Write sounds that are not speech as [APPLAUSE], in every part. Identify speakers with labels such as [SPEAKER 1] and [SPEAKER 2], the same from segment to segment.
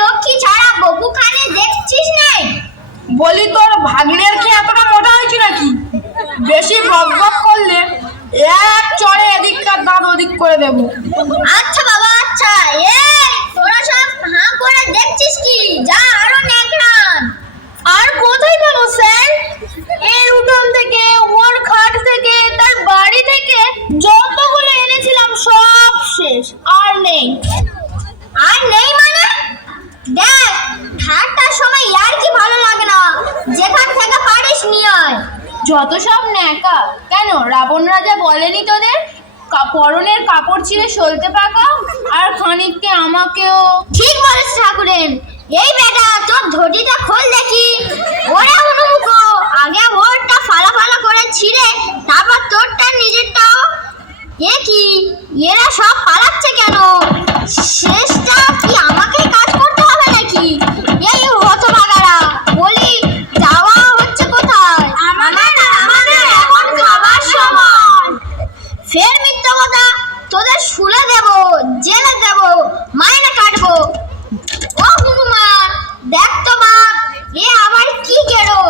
[SPEAKER 1] লক্ষ্মী ছাড়া বপু খানে দেখছিস নাই?
[SPEAKER 2] বলি তোর ভাগ্নের কি এতটা মোটা হয়েছে নাকি? বেশি বক করলে এক দাঁত ওদিক করে দেবো।
[SPEAKER 1] আচ্ছা বাবা আচ্ছা। এই তোরা সব হাঁ করে দেখছিস কি? যা আরও নেকড়ান
[SPEAKER 2] আর কোথায় গেল স্যার? এর উঠোন থেকে ওর খাট থেকে তার বাড়ি থেকে যতগুলো এনেছিলাম সব শেষ। আর নেই।
[SPEAKER 1] আর নেই মানে? দেখ ঠাট্টার সময় ইয়ার কি ভালো লাগে না। যেখান থেকে পারিস নিয়ে
[SPEAKER 2] যত সব ন্যাকা। কেন রাবণ রাজা বলেনি তোদের? পরনের কাপড় ছিঁড়ে সলতে পাকাও আর খানিককে আমাকেও।
[SPEAKER 1] ঠিক বলেছ ঠাকুরেন। এই বেটা, তোর ধটিটা খোল দেখি। ওরা অনুমুখ আগে ওরটা ফালা ফালা করে ছিঁড়ে, তারপর তোরটা নিজেরটাও। এ কি? এরা সব পালাচ্ছে কেন শেষটা কি আমাকেই কাজ করতে হবে নাকি এই হতভাগারা বলি যাওয়া হচ্ছে কোথায় আমাদের আমাদের এখন খাবার সময় ফের মিথ্যা কথা তোদের শুলে দেব জেলে দেব মাইনে কাটবো ও হনুমান দেখ তো বাপ এ আবার কি গেলো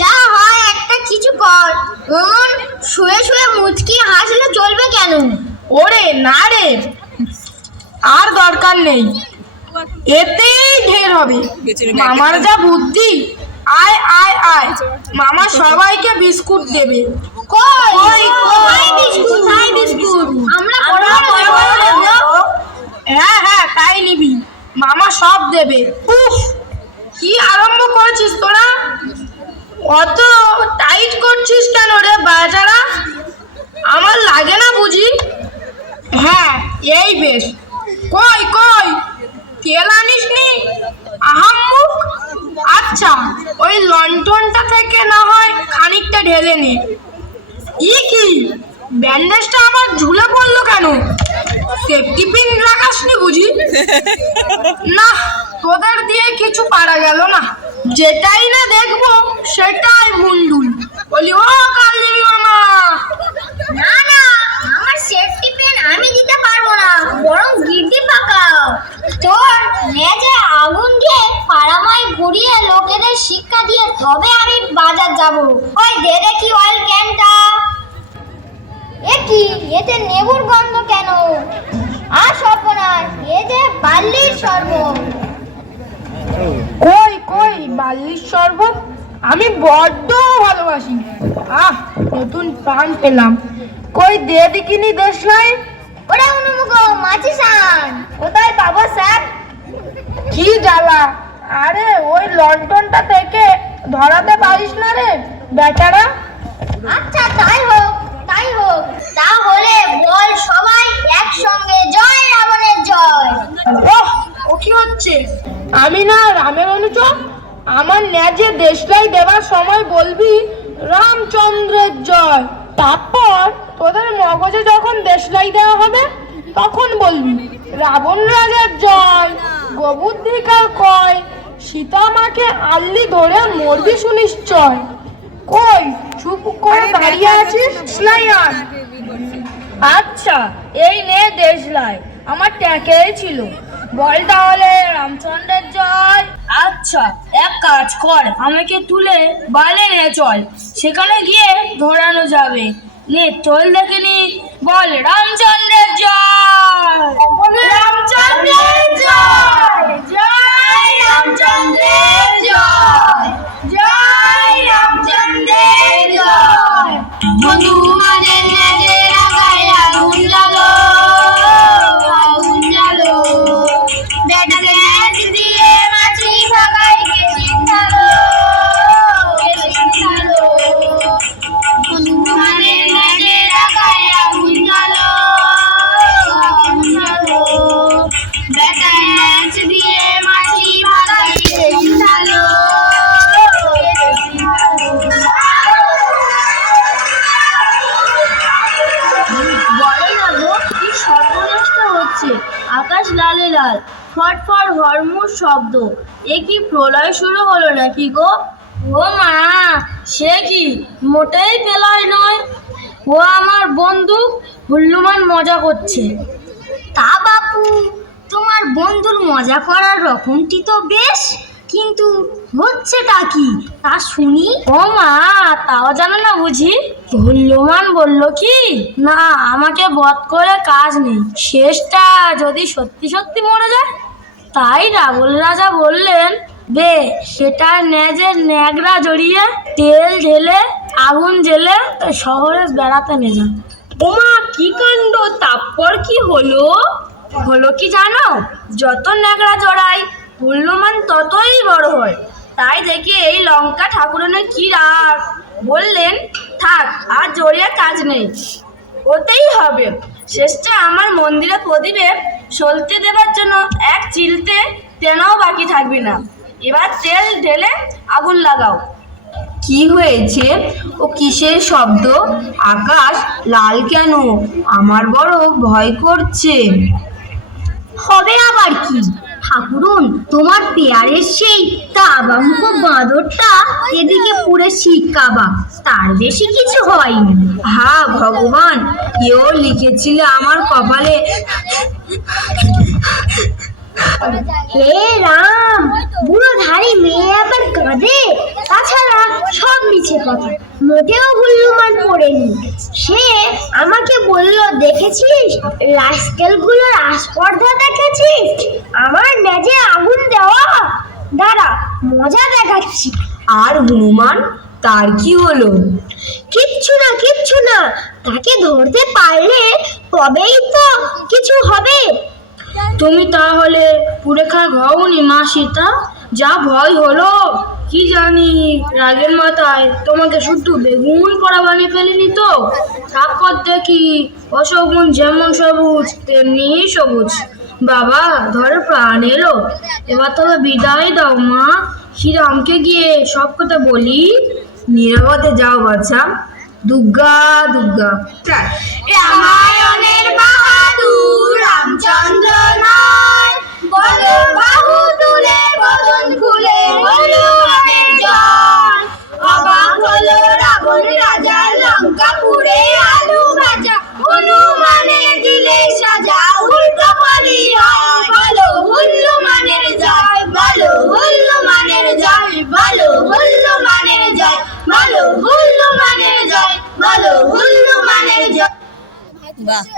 [SPEAKER 1] যা হয় একটা কিছু অমন শুয়ে শুয়ে মুচকি হাসলে চলবে কেন?
[SPEAKER 2] ওরে না রে। আর দরকার নেই। এতেই ঢের হবে। মামার যা বুদ্ধি আয় আয় আয়। মামা সবাইকে বিস্কুট দেবে।
[SPEAKER 1] কই?
[SPEAKER 2] কই, কই?
[SPEAKER 1] বিস্কুট হাই বিস্কুট। আমরা বড়
[SPEAKER 2] হ্যাঁ হ্যাঁ তাই নিবি। মামা সব দেবে। উফ কি আরম্ভ করেছিস তোরা? অত টাইট করছিস কেন রে বাজারা? আমার লাগে না বুঝি? হ্যাঁ এই বেশ। কই কই? তেল আনিস নি আহাম্মুক আচ্ছা ওই লন্ঠনটা থেকে না হয় খানিকটা ঢেলে নে। ই কি? ব্যান্ডেজটা আবার ঝুলে পড়ল কেন? সেফটি পিন লাগাসনি বুঝি? [LAUGHS] না তোদের দিয়ে কিছু পারা গেল না। যেটাই না দেখব, সেটাই মুন্ডুল বলি, ও কালদেবী মামা!
[SPEAKER 1] না না, আমার সেফটি পেন আমি দিতে পারব না, বরং গির্দি পাকাও। তোর মেজে আগুন দিয়ে পাড়াময় ঘুরিয়ে লোকেদের শিক্ষা দিয়ে তবে আমি বাজার যাব। ওই দে দেখি অয়েল ক্যানটা এ কি? এতে নেবুর গন্ধ কেন? আর সর্বনাশ। এ যে বাল্লির
[SPEAKER 2] কই বাল্লির শরবত। আমি বড্ড ভালোবাসি। আহ নতুন প্রাণ পেলাম। কই দে দেখিনি দেশলাই?
[SPEAKER 1] ওরে অনুমুখ মাছিসান কোথায় পাবো স্যার?
[SPEAKER 2] কি জ্বালা? আরে ওই লন্ঠনটা থেকে ধরাতে পারিস না রে বেচারা।
[SPEAKER 1] আচ্ছা তাই হোক তাই হোক। তাহলে বল সবাই একসঙ্গে জয় রাবণের জয়।
[SPEAKER 2] ওহ ও কি হচ্ছে? আমি না রামের অনুচর? আমার ন্যাজে দেশলাই দেওয়ার সময় বলবি রামচন্দ্রের জয়। তারপর তোদের মগজে যখন দেশলাই দেওয়া হবে তখন বলবি রাবণ রাজার জয় গোবুদ্ধিকার কয় সীতা মাকে আল্লি ধরে মরবি সুনিশ্চয়। কই চুপ করে দাঁড়িয়ে আছিস? দেশলাই আন। আচ্ছা এই নে দেশলাই আমার ট্যাকেই ছিল। বল তাহলে রামচন্দ্রের জয় আচ্ছা এক কাজ কর, আমাকে তুলে বালে নে চল। সেখানে গিয়ে ধরানো যাবে। নে তোল দেখিনি বল, রামচন্দ্রের জয়! লালে লাল ফটফট হরমুর শব্দ। এ কি প্রলয় শুরু হলো নাকি গো? ও মা, সে কি মোটেই প্রলয় নয়? ও আমার বন্ধু হুল্লুমান মজা করছে।
[SPEAKER 1] তা বাপু, তোমার বন্ধুর মজা করার রকমটি তো বেশ। কিন্তু হচ্ছেটা কি? তা শুনি।
[SPEAKER 2] ও মা, তাও জানো না বুঝি? হুল্লুমান বলল কি? না, আমাকে বধ করে কাজ নেই। শেষটা যদি সত্যি সত্যি মরে যায়? তাই রাবণ রাজা বললেন, বে, সেটা ন্যাজের ন্যাগরা জড়িয়ে তেল ঢেলে আগুন জেলে শহরে বেড়াতে নিয়ে যান ওমা কি কাণ্ড? তারপর কি হলো? হলো কি জানো? যত ন্যাগরা জড়াই হুল্লুমান ততই বড় হয়। তাই দেখে এই লঙ্কা ঠাকুরানের কি রাগ। বললেন থাক আর জড়িয়ে কাজ নেই। ওতেই হবে। শেষটা আমার মন্দিরে প্রদীপে সলতে দেবার জন্য এক চিলতে তেনাও বাকি থাকবে না। এবার তেল ঢেলে আগুন লাগাও।
[SPEAKER 3] কি হয়েছে? ও কিসের শব্দ? আকাশ লাল কেন? আমার বড় ভয় করছে।
[SPEAKER 1] হবে আবার কি? ঠাকুরন, তোমার পেয়ারের সেই কাবামুখ বাঁদরটা এদিকে পুরে শিক তার বেশি কিছু হয়নি।
[SPEAKER 3] হা ভগবান, কেউ লিখেছিলে আমার কপালে।
[SPEAKER 1] হে রাম, বুড়ো ধারি মেয়ে আবার কাঁদে? তাছাড়া সব মিছে কথা। মোটেও হুল্লুমান পড়েনি। সে আমাকে বলল দেখেছিস রাস্কেলগুলোর আস্পর্ধা দেখেছিস? আমার নেজে আগুন দেওয়া। দাঁড়া মজা দেখাচ্ছি।
[SPEAKER 3] আর হনুমান তার কি হলো?
[SPEAKER 1] কিচ্ছু না কিচ্ছু না। তাকে ধরতে পারলে তবেই তো কিছু হবে।
[SPEAKER 2] তুমি তাহলে পুরেখা ঘাওনি মা সীতা যা ভয় হলো। কি জানি, রাগের মাথায় তোমাকে শুধু বেগুন পড়া বানিয়ে ফেলিনি তো। তারপর দেখি অশগুন যেমন সবুজ, তেমনি সবুজ। বাবা, ধরে প্রাণ এলো। এবার তবে বিদায় দাও, মা। শ্রীরামকে গিয়ে সব কথা বলি।
[SPEAKER 3] নিরাপদে যাও বাচ্চা দুর্গা দুর্গা Bye.